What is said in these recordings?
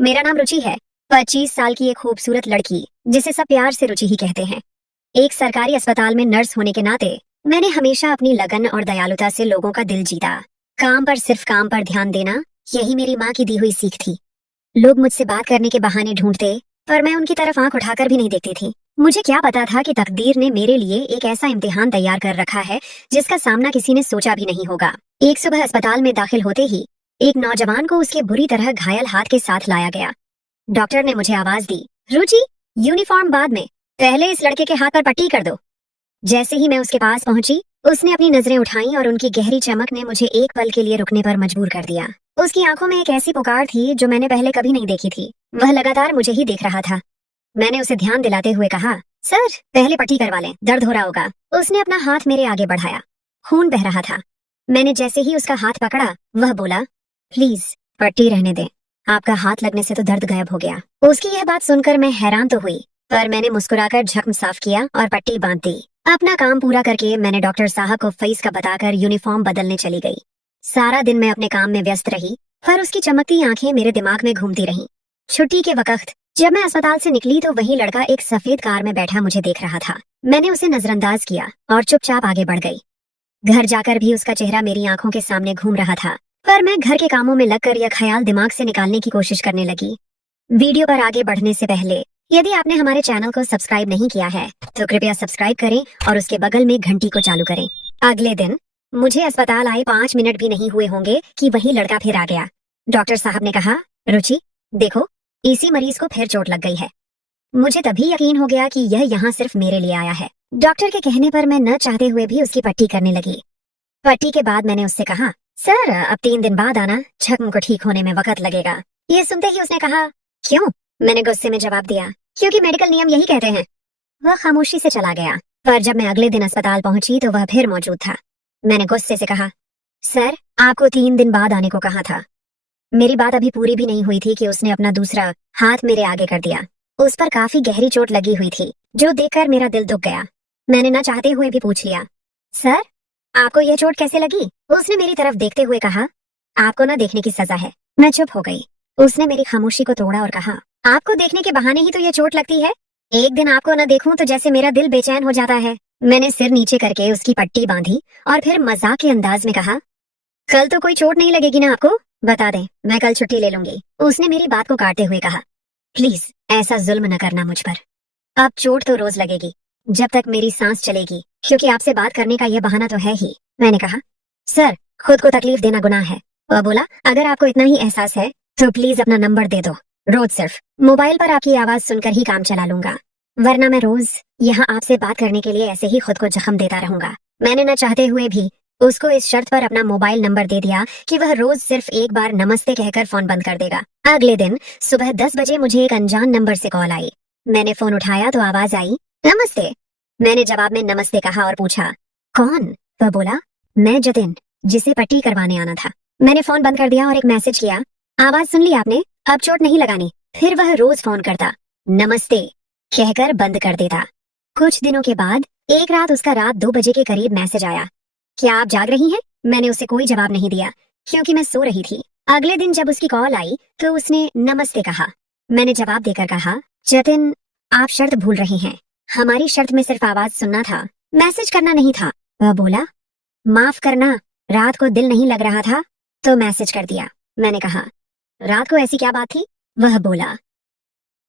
मेरा नाम रुचि है। 25 साल की एक खूबसूरत लड़की, जिसे सब प्यार से रुचि ही कहते हैं। एक सरकारी अस्पताल में नर्स होने के नाते मैंने हमेशा अपनी लगन और दयालुता से लोगों का दिल जीता। काम पर सिर्फ काम पर ध्यान देना, यही मेरी माँ की दी हुई सीख थी। लोग मुझसे बात करने के बहाने ढूंढते, पर मैं उनकी तरफ आंख उठाकर भी नहीं देखती थी। मुझे क्या पता था कि तकदीर ने मेरे लिए एक ऐसा इम्तिहान तैयार कर रखा है जिसका सामना किसी ने सोचा भी नहीं होगा। एक सुबह अस्पताल में दाखिल होते ही एक नौजवान को उसके बुरी तरह घायल हाथ के साथ लाया गया। डॉक्टर ने मुझे आवाज दी, रुचि, यूनिफॉर्म बाद में, पहले इस लड़के के हाथ पर पट्टी कर दो। जैसे ही मैं उसके पास पहुंची, उसने अपनी नजरें उठाई और उनकी गहरी चमक ने मुझे एक पल के लिए रुकने पर मजबूर कर दिया। उसकी आंखों में एक ऐसी पुकार थी जो मैंने पहले कभी नहीं देखी थी। वह लगातार मुझे ही देख रहा था। मैंने उसे ध्यान दिलाते हुए कहा, सर, पहले पट्टी करवा लें, दर्द हो रहा होगा। उसने अपना हाथ मेरे आगे बढ़ाया। खून बह रहा था। मैंने जैसे ही उसका हाथ पकड़ा, वह बोला, प्लीज पट्टी रहने दें, आपका हाथ लगने से तो दर्द गायब हो गया। उसकी यह बात सुनकर मैं हैरान तो हुई, पर मैंने मुस्कुराकर जख्म साफ किया और पट्टी बांध दी। अपना काम पूरा करके मैंने डॉक्टर साहब को फीस का बताकर यूनिफॉर्म बदलने चली गई। सारा दिन मैं अपने काम में व्यस्त रही, पर उसकी चमकती आंखें मेरे दिमाग में घूमती रहीं। छुट्टी के वक्त जब मैं अस्पताल से निकली तो वही लड़का एक सफेद कार में बैठा मुझे देख रहा था। मैंने उसे नजरअंदाज किया और चुपचाप आगे बढ़ गई। घर जाकर भी उसका चेहरा मेरी आंखों के सामने घूम रहा था, पर मैं घर के कामों में लगकर यह ख्याल दिमाग से निकालने की कोशिश करने लगी। वीडियो पर आगे बढ़ने से पहले यदि आपने हमारे चैनल को सब्सक्राइब नहीं किया है तो कृपया सब्सक्राइब करें और उसके बगल में घंटी को चालू करें। अगले दिन मुझे अस्पताल आए 5 मिनट भी नहीं हुए होंगे कि वही लड़का फिर आ गया। डॉक्टर साहब ने कहा, रुचि, देखो, इसी मरीज को फिर चोट लग गई है। मुझे तभी यकीन हो गया कि यह यहाँ सिर्फ मेरे लिए आया है। डॉक्टर के कहने पर मैं न चाहते हुए भी उसकी पट्टी करने लगी। पट्टी के बाद मैंने उससे कहा, सर, अब 3 दिन बाद आना, जख्म को ठीक होने में वक्त लगेगा। ये सुनते ही उसने कहा, क्यों? मैंने गुस्से में जवाब दिया, क्योंकि मेडिकल नियम यही कहते हैं। वह खामोशी से चला गया, पर जब मैं अगले दिन अस्पताल पहुंची तो वह फिर मौजूद था। मैंने गुस्से से कहा, सर, आपको 3 दिन बाद आने को कहा था। मेरी बात अभी पूरी भी नहीं हुई थी कि उसने अपना दूसरा हाथ मेरे आगे कर दिया। उस पर काफी गहरी चोट लगी हुई थी, जो देखकर मेरा दिल दुख गया। मैंने न चाहते हुए भी पूछ लिया, सर, आपको यह चोट कैसे लगी? उसने मेरी तरफ देखते हुए कहा, आपको न देखने की सजा है। मैं चुप हो गई। उसने मेरी खामोशी को तोड़ा और कहा, आपको देखने के बहाने ही तो ये चोट लगती है। एक दिन आपको न देखूं तो जैसे मेरा दिल बेचैन हो जाता है। मैंने सिर नीचे करके उसकी पट्टी बांधी और फिर मजाक के अंदाज में कहा, कल तो कोई चोट नहीं लगेगी ना आपको? बता दें, मैं कल छुट्टी ले लूंगी। उसने मेरी बात को काटते हुए कहा, प्लीज ऐसा जुल्म न करना मुझ पर। अब चोट तो रोज लगेगी, जब तक मेरी सांस चलेगी, क्योंकि आपसे बात करने का यह बहाना तो है ही। मैंने कहा, सर, खुद को तकलीफ देना गुनाह है। वह बोला, अगर आपको इतना ही एहसास है तो प्लीज अपना नंबर दे दो। रोज सिर्फ मोबाइल पर आपकी आवाज सुनकर ही काम चला लूंगा, वरना मैं रोज यहाँ आपसे बात करने के लिए ऐसे ही खुद को जख्म देता रहूंगा। मैंने न चाहते हुए भी उसको इस शर्त पर अपना मोबाइल नंबर दे दिया कि वह रोज सिर्फ एक बार नमस्ते कहकर फोन बंद कर देगा। अगले दिन सुबह 10 बजे मुझे एक अनजान नंबर से कॉल आई। मैंने फोन उठाया तो आवाज आई, नमस्ते। मैंने जवाब में नमस्ते कहा और पूछा, कौन? वह बोला, मैं जतिन, जिसे पट्टी करवाने आना था। मैंने फोन बंद कर दिया और एक मैसेज किया, आवाज सुन ली आपने, अब चोट नहीं लगानी। फिर वह रोज फोन करता, नमस्ते कहकर बंद कर देता। कुछ दिनों के बाद एक रात उसका रात 2 बजे के करीब मैसेज आया, क्या आप जाग रही हैं? मैंने उसे कोई जवाब नहीं दिया, क्योंकि मैं सो रही थी। अगले दिन जब उसकी कॉल आई तो उसने नमस्ते कहा। मैंने जवाब देकर कहा, जतिन, आप शर्त भूल रही हैं। हमारी शर्त में सिर्फ आवाज सुनना था, मैसेज करना नहीं था। वह बोला, माफ करना, रात को दिल नहीं लग रहा था तो मैसेज कर दिया। मैंने कहा, रात को ऐसी क्या बात थी? वह बोला,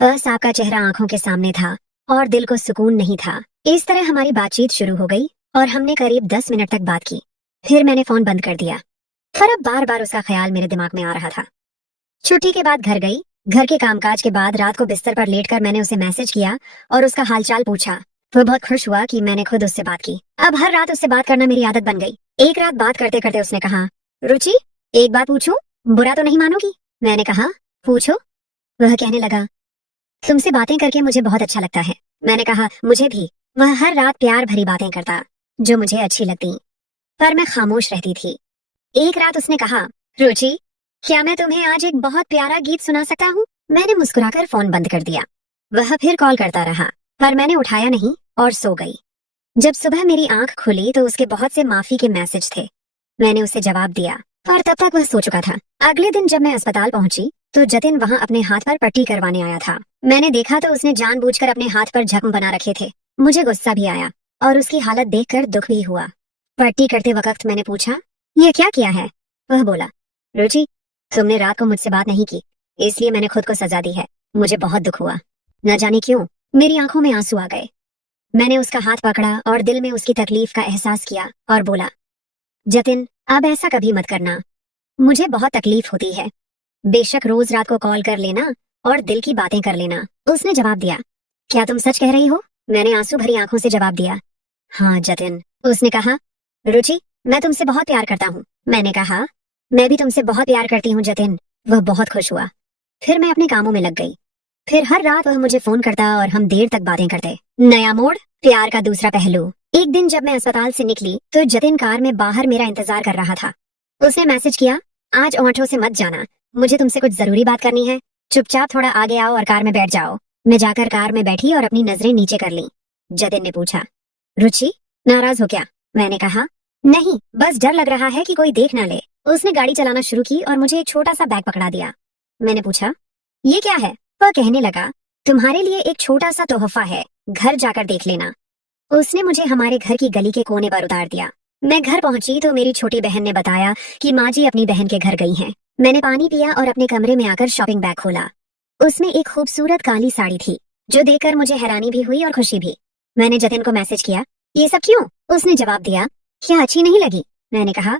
बस आपका चेहरा आंखों के सामने था और दिल को सुकून नहीं था। इस तरह हमारी बातचीत शुरू हो गई और हमने करीब 10 मिनट तक बात की। फिर मैंने फोन बंद कर दिया, पर अब बार बार उसका ख्याल मेरे दिमाग में आ रहा था। छुट्टी के बाद घर गई। घर के कामकाज के बाद रात को बिस्तर पर लेटकर मैंने उसे मैसेज किया और उसका हालचाल पूछा। वह बहुत खुश हुआ कि मैंने खुद उससे बात की। अब हर रात उससे बात करना मेरी आदत बन गई। एक रात बात करते करते उसने कहा, रुचि, एक बात पूछूं? बुरा तो नहीं मानोगी? मैंने कहा, पूछो। वह कहने लगा, तुमसे बातें करके मुझे बहुत अच्छा लगता है। मैंने कहा, मुझे भी। वह हर रात प्यार भरी बातें करता जो मुझे अच्छी लगती, पर मैं खामोश रहती थी। एक रात उसने कहा, रुचि, क्या मैं तुम्हें आज एक बहुत प्यारा गीत सुना सकता हूँ? मैंने मुस्कुराकर फोन बंद कर दिया। वह फिर कॉल करता रहा, पर मैंने उठाया नहीं और सो गई। जब सुबह मेरी आंख खुली तो उसके बहुत से माफी के मैसेज थे। मैंने उसे जवाब दिया, पर तब तक वह सो चुका था। अगले दिन जब मैं अस्पताल पहुंची तो जतिन वहाँ अपने हाथ पर पट्टी करवाने आया था। मैंने देखा तो उसने जानबूझकर अपने हाथ पर जख्म बना रखे थे। मुझे गुस्सा भी आया और उसकी हालत देखकर दुख भी हुआ। पट्टी करते वक्त मैंने पूछा, ये क्या किया है? वह बोला, रुचि, तुमने रात को मुझसे बात नहीं की, इसलिए मैंने खुद को सजा दी है। मुझे बहुत दुख हुआ, न जाने क्यों मेरी आंखों में आंसू आ गए। मैंने उसका हाथ पकड़ा और दिल में उसकी तकलीफ का एहसास किया और बोला, जतिन, अब ऐसा कभी मत करना, मुझे बहुत तकलीफ होती है। बेशक रोज रात को कॉल कर लेना और दिल की बातें कर लेना। उसने जवाब दिया, क्या तुम सच कह रही हो? मैंने आंसू भरी आंखों से जवाब दिया, हाँ जतिन। उसने कहा, रुचि, मैं तुमसे बहुत प्यार करता हूँ। मैंने कहा, मैं भी तुमसे बहुत प्यार करती हूँ जतिन। वह बहुत खुश हुआ। फिर मैं अपने कामों में लग गई। फिर हर रात वह मुझे फोन करता और हम देर तक बातें करते। नया मोड़, प्यार का दूसरा पहलू। एक दिन जब मैं अस्पताल से निकली तो जतिन कार में बाहर मेरा इंतजार कर रहा था। उसने मैसेज किया, आज ऑटो से मत जाना, मुझे तुमसे कुछ जरूरी बात करनी है। चुपचाप थोड़ा आगे आओ और कार में बैठ जाओ। मैं जाकर कार में बैठी और अपनी नजरें नीचे कर ली। जतिन ने पूछा, रुचि, नाराज हो क्या? मैंने कहा, नहीं, बस डर लग रहा है कि कोई देख ना ले। उसने गाड़ी चलाना शुरू की और मुझे एक छोटा सा बैग पकड़ा दिया। मैंने पूछा, ये क्या है? वह कहने लगा, तुम्हारे लिए एक छोटा सा तोहफा है, घर जाकर देख लेना। उसने मुझे हमारे घर की गली के कोने पर उतार दिया। मैं घर पहुंची तो मेरी छोटी बहन ने बताया कि माँ जी अपनी बहन के घर गई हैं। मैंने पानी पिया और अपने कमरे में आकर शॉपिंग बैग खोला। उसमें एक खूबसूरत काली साड़ी थी, जो देखकर मुझे हैरानी भी हुई और खुशी भी। मैंने जतिन को मैसेज किया, ये सब क्यों? उसने जवाब दिया, क्या अच्छी नहीं लगी? मैंने कहा,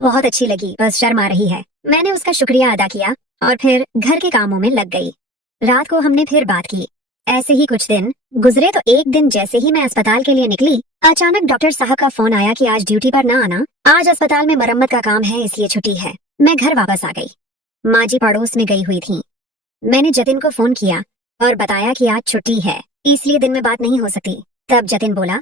बहुत अच्छी लगी, बस शर्म आ रही है। मैंने उसका शुक्रिया अदा किया और फिर घर के कामों में लग गई। रात को हमने फिर बात की। ऐसे ही कुछ दिन गुजरे तो एक दिन जैसे ही मैं अस्पताल के लिए निकली, अचानक डॉक्टर साहब का फोन आया कि आज ड्यूटी पर ना आना, आज अस्पताल में मरम्मत का काम है, इसलिए छुट्टी है। मैं घर वापस आ गई। माँ जी पड़ोस में गई हुई थी। मैंने जतिन को फोन किया और बताया कि आज छुट्टी है, इसलिए दिन में बात नहीं हो सकती। तब जतिन बोला,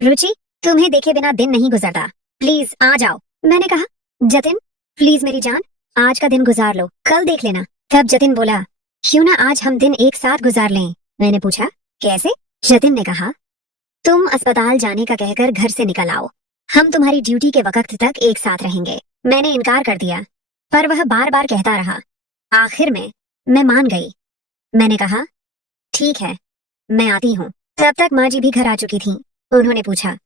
रुचि, तुम्हें देखे बिना दिन नहीं गुजरता, प्लीज आ जाओ। मैंने कहा, जतिन, प्लीज मेरी जान, आज का दिन गुजार लो, कल देख लेना। तब जतिन बोला, क्यों ना आज हम दिन एक साथ गुजार लें। मैंने पूछा, कैसे? जतिन ने कहा, तुम अस्पताल जाने का कहकर घर से निकल आओ, हम तुम्हारी ड्यूटी के वक्त तक एक साथ रहेंगे। मैंने इनकार कर दिया, पर वह बार बार कहता रहा। आखिर में मैं मान गई। मैंने कहा, ठीक है, मैं आती हूँ। तब तक माँ जी भी घर आ चुकी थीं। उन्होंने पूछा,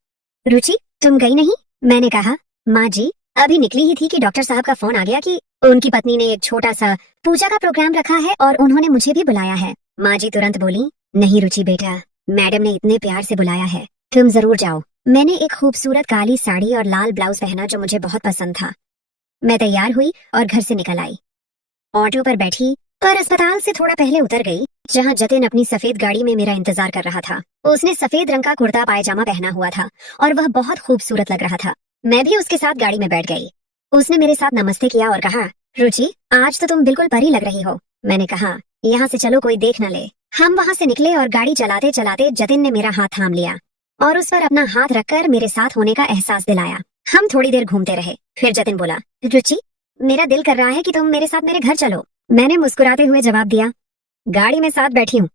रुचि, तुम गई नहीं? मैंने कहा, माँ जी, अभी निकली ही थी कि डॉक्टर साहब का फोन आ गया कि उनकी पत्नी ने एक छोटा सा पूजा का प्रोग्राम रखा है और उन्होंने मुझे भी बुलाया है। माँ जी तुरंत बोली, नहीं रुचि बेटा, मैडम ने इतने प्यार से बुलाया है, तुम जरूर जाओ। मैंने एक खूबसूरत काली साड़ी और लाल ब्लाउज पहना जो मुझे बहुत पसंद था। मैं तैयार हुई और घर से निकल आई। ऑटो पर बैठी पर अस्पताल से थोड़ा पहले उतर गई, जहाँ जतिन अपनी सफेद गाड़ी में मेरा इंतजार कर रहा था। उसने सफेद रंग का कुर्ता पायजामा पहना हुआ था और वह बहुत खूबसूरत लग रहा था। मैं भी उसके साथ गाड़ी में बैठ गई। उसने मेरे साथ नमस्ते किया और कहा, रुचि, आज तो तुम बिल्कुल परी लग रही हो। मैंने कहा, यहाँ से चलो, कोई देख न ले। हम वहाँ से निकले और गाड़ी चलाते चलाते जतिन ने मेरा हाथ थाम लिया और उस पर अपना हाथ रखकर मेरे साथ होने का एहसास दिलाया। हम थोड़ी देर घूमते रहे। फिर जतिन बोला, रुचि, मेरा दिल कर रहा है कि तुम मेरे साथ मेरे घर चलो। मैंने मुस्कुराते हुए जवाब दिया, गाड़ी में साथ बैठी हूँ,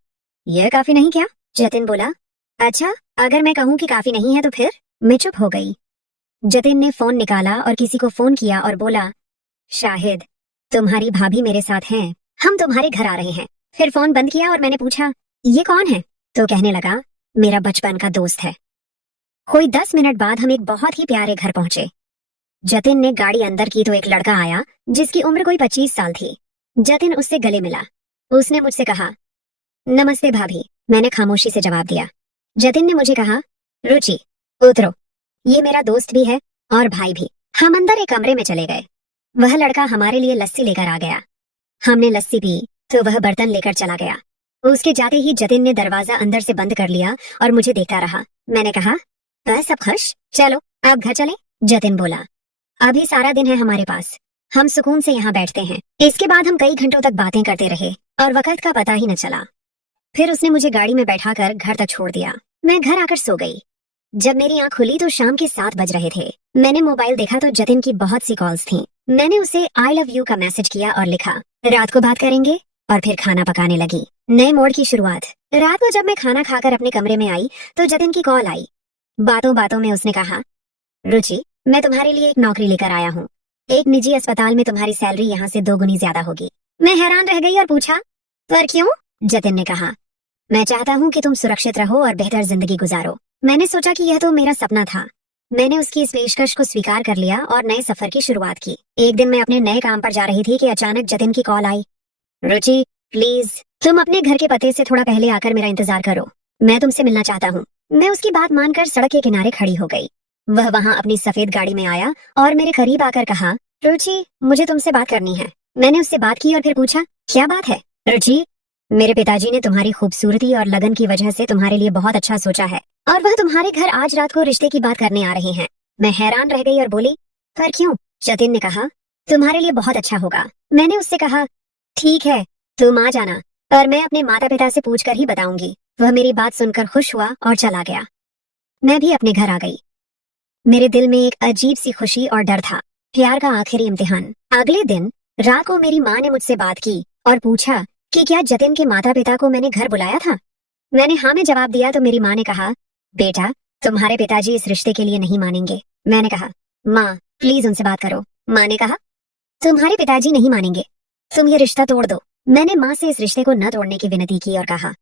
यह काफी नहीं क्या? जतिन बोला, अच्छा, अगर मैं कहूँ कि काफी नहीं है तो फिर? मैं चुप हो गई। जतिन ने फोन निकाला और किसी को फोन किया और बोला, शाहिद, तुम्हारी भाभी मेरे साथ हैं, हम तुम्हारे घर आ रहे हैं। फिर फोन बंद किया और मैंने पूछा, ये कौन है? तो कहने लगा, मेरा बचपन का दोस्त है। कोई 10 मिनट बाद हम एक बहुत ही प्यारे घर पहुंचे। जतिन ने गाड़ी अंदर की तो एक लड़का आया जिसकी उम्र कोई 25 साल थी। जतिन उससे गले मिला। उसने मुझसे कहा, नमस्ते भाभी। मैंने खामोशी से जवाब दिया। जतिन ने मुझे कहा, रुचि, उतरो, ये मेरा दोस्त भी है और भाई भी। हम अंदर एक कमरे में चले गए। वह लड़का हमारे लिए लस्सी लेकर आ गया। हमने लस्सी पी तो वह बर्तन लेकर चला गया। उसके जाते ही जतिन ने दरवाजा अंदर से बंद कर लिया और मुझे देखता रहा। मैंने कहा, बस अब खुश, चलो अब घर चले। जतिन बोला, अभी सारा दिन है हमारे पास, हम सुकून से यहाँ बैठते हैं। इसके बाद हम कई घंटों तक बातें करते रहे और वक्त का पता ही न चला। फिर उसने मुझे गाड़ी में बैठाकर घर तक छोड़ दिया। मैं घर आकर सो गई। जब मेरी आंख खुली तो शाम के 7 बज रहे थे। मैंने मोबाइल देखा तो जतिन की बहुत सी कॉल्स थीं। मैंने उसे आई लव यू का मैसेज किया और लिखा, रात को बात करेंगे। और फिर खाना पकाने लगी। नए मोड़ की शुरुआत। रात को जब मैं खाना खाकर अपने कमरे में आई तो जतिन की कॉल आई। बातों बातों में उसने कहा, रुचि, मैं तुम्हारे लिए एक नौकरी लेकर आया हूँ। एक निजी अस्पताल में तुम्हारी सैलरी यहाँ से 2 गुनी ज्यादा होगी। मैं हैरान रह गई और पूछा, पर क्यों? जतिन ने कहा, मैं चाहता हूँ कि तुम सुरक्षित रहो और बेहतर जिंदगी गुजारो। मैंने सोचा कि यह तो मेरा सपना था। मैंने उसकी इस पेशकश को स्वीकार कर लिया और नए सफर की शुरुआत की। एक दिन मैं अपने नए काम पर जा रही थी कि अचानक जतिन की कॉल आई। रुचि, प्लीज तुम अपने घर के पते से थोड़ा पहले आकर मेरा इंतजार करो, मैं तुमसे मिलना चाहता हूँ। मैं उसकी बात मानकर सड़क के किनारे खड़ी हो गई। वह वहाँ अपनी सफेद गाड़ी में आया और मेरे करीब आकर कहा, रुचि, मुझे तुमसे बात करनी है। मैंने उससे बात की और फिर पूछा, क्या बात है? रुचि, मेरे पिताजी ने तुम्हारी खूबसूरती और लगन की वजह से तुम्हारे लिए बहुत अच्छा सोचा है और वह तुम्हारे घर आज रात को रिश्ते की बात करने आ रहे हैं। मैं हैरान रह गई और बोली, पर क्यों? जतिन ने कहा, तुम्हारे लिए बहुत अच्छा होगा। मैंने उससे कहा, ठीक है, तुम आ जाना, पर मैं अपने माता पिता से पूछकर ही बताऊंगी। वह मेरी बात सुनकर खुश हुआ और चला गया। मैं भी अपने घर आ गई। मेरे दिल में एक अजीब सी खुशी और डर था, प्यार का आखिरी इम्तिहान। अगले दिन रात को मेरी माँ ने मुझसे बात की और पूछा कि क्या जतिन के माता पिता को मैंने घर बुलाया था। मैंने हाँ में जवाब दिया तो मेरी माँ ने कहा, बेटा, तुम्हारे पिताजी इस रिश्ते के लिए नहीं मानेंगे। मैंने कहा, माँ प्लीज उनसे बात करो। माँ ने कहा, तुम्हारे पिताजी नहीं मानेंगे, तुम ये रिश्ता तोड़ दो। मैंने माँ से इस रिश्ते को न तोड़ने की विनती की और कहा,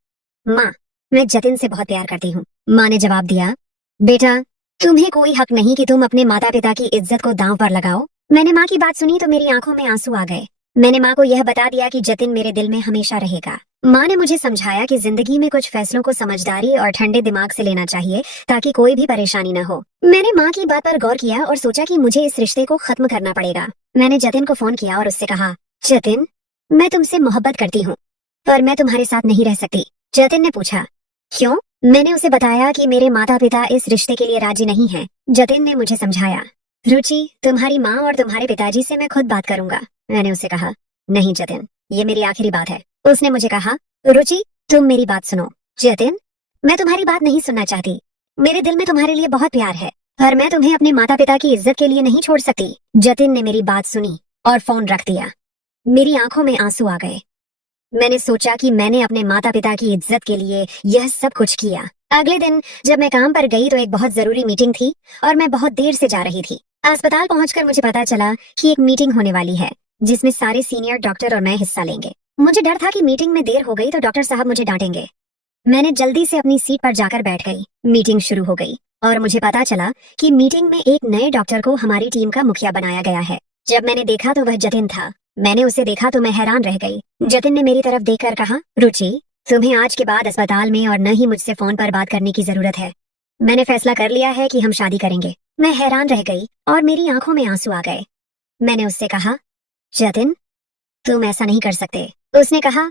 माँ, मैं जतिन से बहुत प्यार करती हूँ। माँ ने जवाब दिया, बेटा, तुम्हें कोई हक नहीं कि तुम अपने माता पिता की इज्जत को दांव पर लगाओ। मैंने माँ की बात सुनी तो मेरी आंखों में आंसू आ गए। मैंने माँ को यह बता दिया कि जतिन मेरे दिल में हमेशा रहेगा। माँ ने मुझे समझाया कि जिंदगी में कुछ फैसलों को समझदारी और ठंडे दिमाग से लेना चाहिए ताकि कोई भी परेशानी न हो। मैंने माँ की बात पर गौर किया और सोचा कि मुझे इस रिश्ते को खत्म करना पड़ेगा। मैंने जतिन को फोन किया और उससे कहा, जतिन, मैं तुमसे मोहब्बत करती हूँ, पर मैं तुम्हारे साथ नहीं रह सकती। जतिन ने पूछा, क्यों? मैंने उसे बताया कि मेरे माता पिता इस रिश्ते के लिए राजी नहीं हैं। जतिन ने मुझे समझाया, रुचि, तुम्हारी माँ और तुम्हारे पिताजी से मैं खुद बात करूंगा। मैंने उसे कहा, नहीं जतिन, ये मेरी आखिरी बात है। उसने मुझे कहा, रुचि, तुम मेरी बात सुनो। जतिन, मैं तुम्हारी बात नहीं सुनना चाहती। मेरे दिल में तुम्हारे लिए बहुत प्यार है, पर मैं तुम्हें अपने माता पिता की इज्जत के लिए नहीं छोड़ सकती। जतिन ने मेरी बात सुनी और फोन रख दिया। मेरी आंखों में आंसू आ गए। मैंने सोचा कि मैंने अपने माता पिता की इज्जत के लिए यह सब कुछ किया। अगले दिन जब मैं काम पर गई तो एक बहुत जरूरी मीटिंग थी और मैं बहुत देर से जा रही थी। अस्पताल पहुंचकर मुझे पता चला कि एक मीटिंग होने वाली है जिसमें सारे सीनियर डॉक्टर और मैं हिस्सा लेंगे। मुझे डर था कि मीटिंग में देर हो गई तो डॉक्टर साहब मुझे डांटेंगे। मैंने जल्दी से अपनी सीट पर जाकर बैठ गई। मीटिंग शुरू हो गई और मुझे पता चला कि मीटिंग में एक नए डॉक्टर को हमारी टीम का मुखिया बनाया गया है। जब मैंने देखा तो वह जतिन था। मैंने उसे देखा तो मैं हैरान रह गई। जतिन ने मेरी तरफ देखकर कहा, रुचि, तुम्हें आज के बाद अस्पताल में और न ही मुझसे फोन पर बात करने की जरूरत है। मैंने फैसला कर लिया है कि हम शादी करेंगे। मैं हैरान रह गई और मेरी आंखों में आंसू आ गए। मैंने उससे कहा, जतिन, तुम ऐसा नहीं कर सकते। उसने कहा,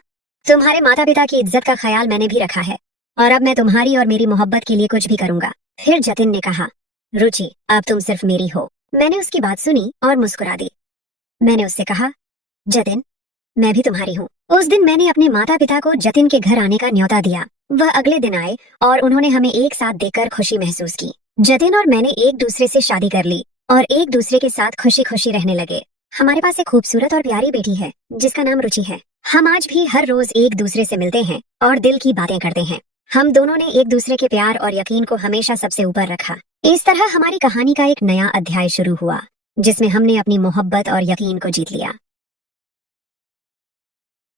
तुम्हारे माता पिता की इज्जत का ख्याल मैंने भी रखा है और अब मैं तुम्हारी और मेरी मोहब्बत के लिए कुछ भी करूंगा। फिर जतिन ने कहा, रुचि, अब तुम सिर्फ मेरी हो। मैंने उसकी बात सुनी और मुस्कुरा दी। मैंने उससे कहा, जतिन, मैं भी तुम्हारी हूँ। उस दिन मैंने अपने माता पिता को जतिन के घर आने का न्योता दिया। वह अगले दिन आए और उन्होंने हमें एक साथ देखकर खुशी महसूस की। जतिन और मैंने एक दूसरे से शादी कर ली और एक दूसरे के साथ खुशी खुशी रहने लगे। हमारे पास एक खूबसूरत और प्यारी बेटी है जिसका नाम रुचि है। हम आज भी हर रोज एक दूसरे से मिलते हैं और दिल की बातें करते हैं। हम दोनों ने एक दूसरे के प्यार और यकीन को हमेशा सबसे ऊपर रखा। इस तरह हमारी कहानी का एक नया अध्याय शुरू हुआ जिसमें हमने अपनी मोहब्बत और यकीन को जीत लिया।